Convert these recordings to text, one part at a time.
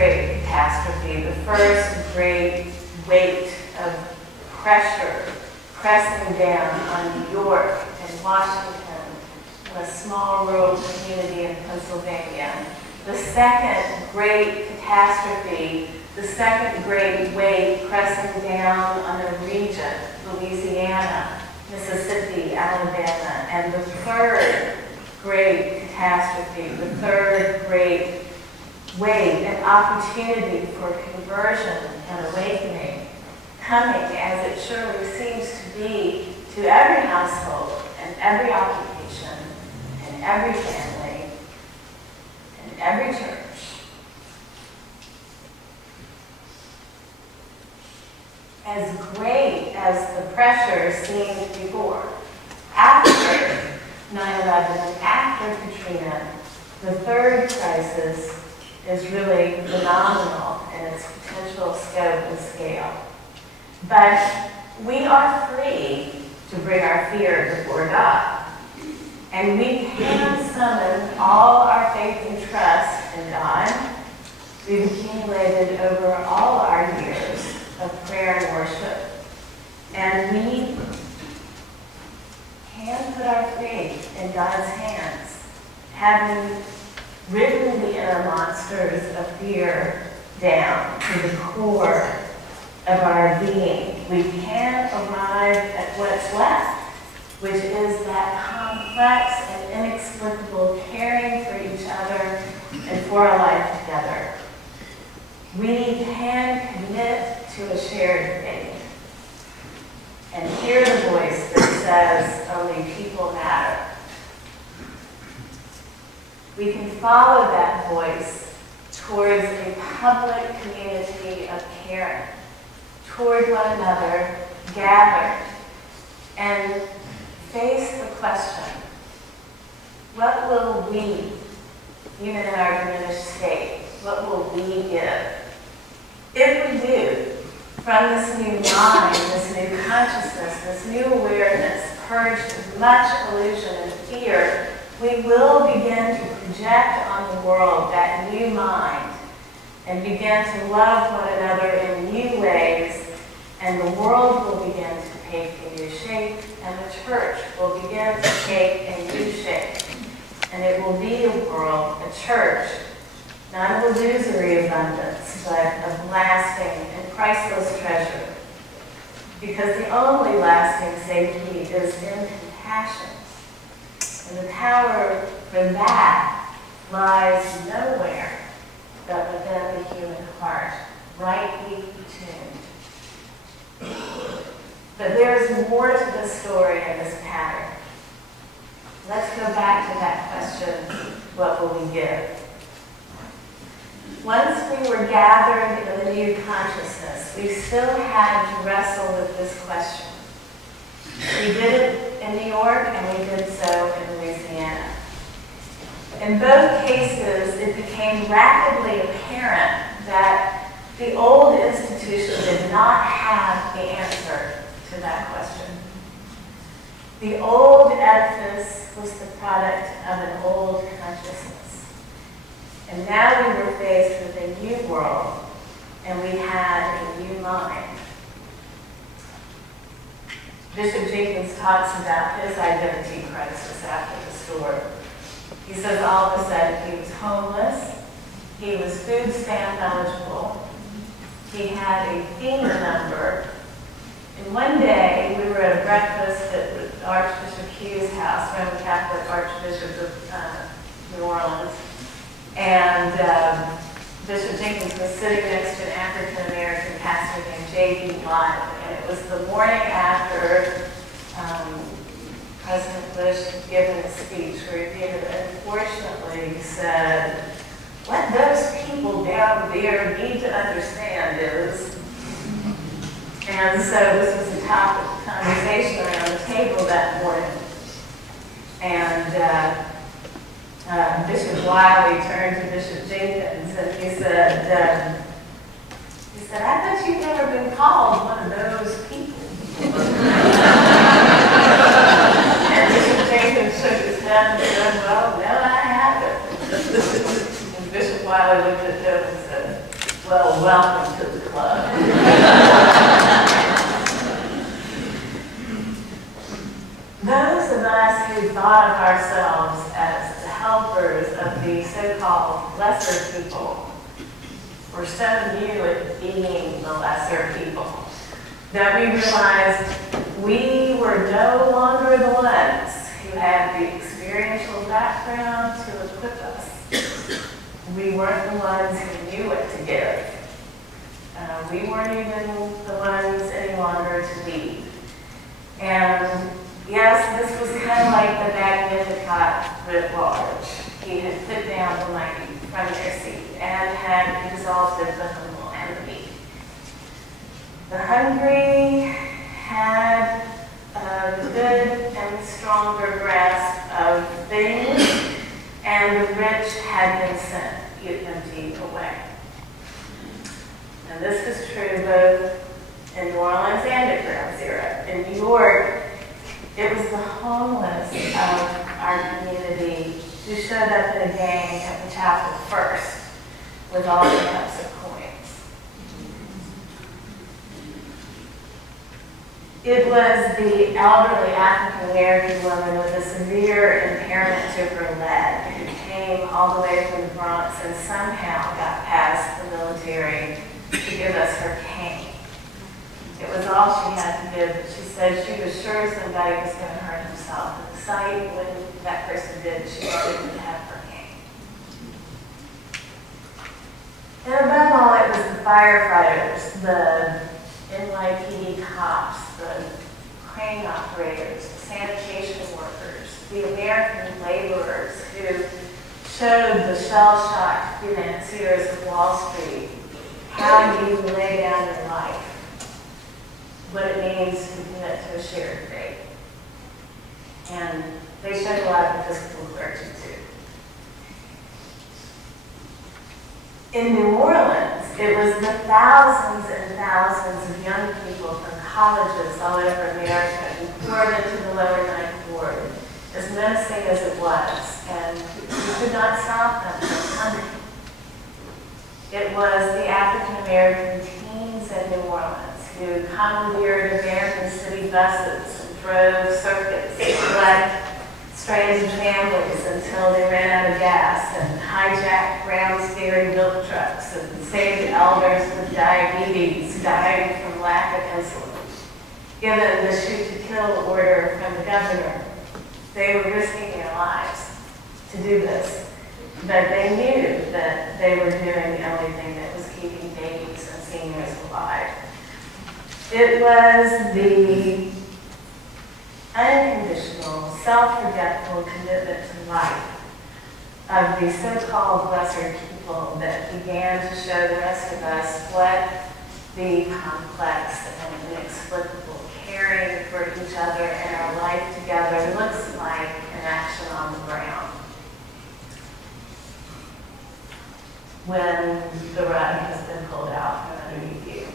great catastrophe, the first great weight of pressure pressing down on New York and Washington, a small rural community in Pennsylvania. The second great catastrophe, the second great wave pressing down on a region, Louisiana, Mississippi, Alabama, and the third great catastrophe, the third great wave, an opportunity for conversion and awakening, coming as it surely seems to be to every household and every occupation and every family and every church. As great as the pressure seemed before, after 9/11 and after Katrina, the third crisis is really phenomenal in its potential scope and scale. But we are free to bring our fear before God. And we can summon all our faith and trust in God we've accumulated over all our years of prayer and worship. And we can put our faith in God's hands, having ridden the inner monsters of fear down to the core of our being. We can arrive at what's left, which is that complex and inexplicable caring for each other and for our life together. We can commit to a shared faith and hear the voice that says only people matter. We can follow that voice towards a public community of caring, toward one another, gathered, and face the question, what will we, even in our diminished state, what will we give? If we do, from this new mind, this new consciousness, this new awareness, purged of much illusion and fear, we will begin to project on the world that new mind and begin to love one another in new ways, and the world will begin to take a new shape, and the church will begin to take a new shape. And it will be a world, a church, not of illusory abundance, but of lasting and priceless treasure. Because the only lasting safety is in compassion. And the power for that lies nowhere but within the human heart, rightly tuned. But there's more to this story and this pattern. Let's go back to that question, what will we give? Once we were gathered in the new consciousness, we still had to wrestle with this question. We did it in New York and we did so in Louisiana. In both cases, it became rapidly apparent that the old institution did not have the answer to that question. The old edifice was the product of an old consciousness. And now we were faced with a new world, and we had a new mind. Bishop Jenkins talks about his identity crisis after the storm. He says all of a sudden he was homeless, he was food stamp eligible, he had a FEMA number, and one day we were at a breakfast at Archbishop Hugh's house, Roman Catholic Archbishop of New Orleans, and Bishop Jenkins was sitting next to an African-American pastor named J.B. Lyle, and it was the morning after President Bush had given a speech where he had unfortunately said, what those people down there need to understand is, and so this was a topic of conversation around the table that morning. And Bishop Wiley turned to Bishop Jenkins and he said, I bet you've never been called one of those people. And Bishop Jenkins shook his head and said, well, no, I haven't. And Bishop Wiley looked at him and said, Well, welcome to the club. Those of us who thought of ourselves as the helpers of the so-called lesser people were so new at being the lesser people that we realized we were no longer the ones who had the experiential background to equip us. We weren't the ones who knew what to give. We weren't even the ones any longer to lead. And yes, this was kind of like the Magnificat writ large. He had put down the mighty from their seat and had exalted the humble and the meek. The hungry had a good and stronger grasp of things, and the rich had been sent empty away. And this was true both in New Orleans and at Ground Zero. In New York, it was the homeless of our community who showed up in a gang at the chapel first with all the cups of coins. It was the elderly African-American woman with a severe impairment to her leg who came all the way from the Bronx and somehow got past the military to give us her cane. It was all she had to give, but she said she was sure somebody was going to hurt himself. At the sight when that person did, she wanted to have her cane. And above all, it was the firefighters, the NYPD cops, the crane operators, the sanitation workers, the American laborers who showed the shell-shocked financiers of Wall Street how you lay down your life, what it means to commit to a shared faith. And they showed a lot of Episcopal clergy too. In New Orleans, it was the thousands and thousands of young people from colleges all over America who poured into the lower ninth ward, as menacing as it was, and you could not stop them from coming. It was the African-American teens in New Orleans who commandeered abandoned city buses and drove circuits to collect stranded families until they ran out of gas, and hijacked Brown's Ferry milk trucks and saved elders with diabetes dying from lack of insulin. Given the shoot-to-kill order from the governor, they were risking their lives to do this. But they knew that they were doing the only thing that was keeping babies and seniors alive. It was the unconditional, self-forgetful commitment to life of the so-called lesser people that began to show the rest of us what the complex and inexplicable caring for each other and our life together looks like in action on the ground. When the rug has been pulled out from underneath you.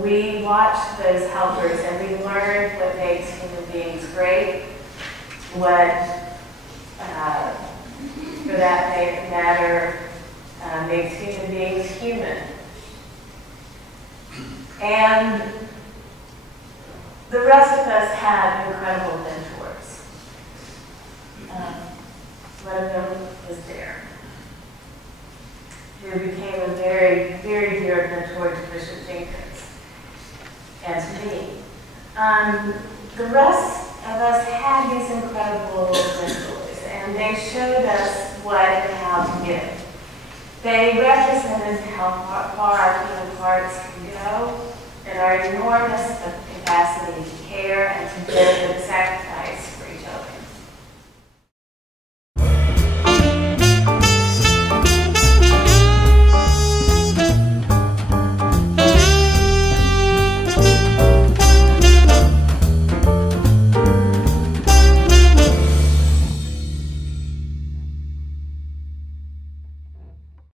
We watched those helpers and we learned what makes human beings great, what, for that matter, makes human beings human. And the rest of us had incredible mentors. One of them was Dare, who became a very, very dear mentor to Bishop Jenkins and to me. The rest of us had these incredible mentors, and they showed us what and how to give. They represented how far human hearts can go and our enormous capacity to care and to give and sacrifice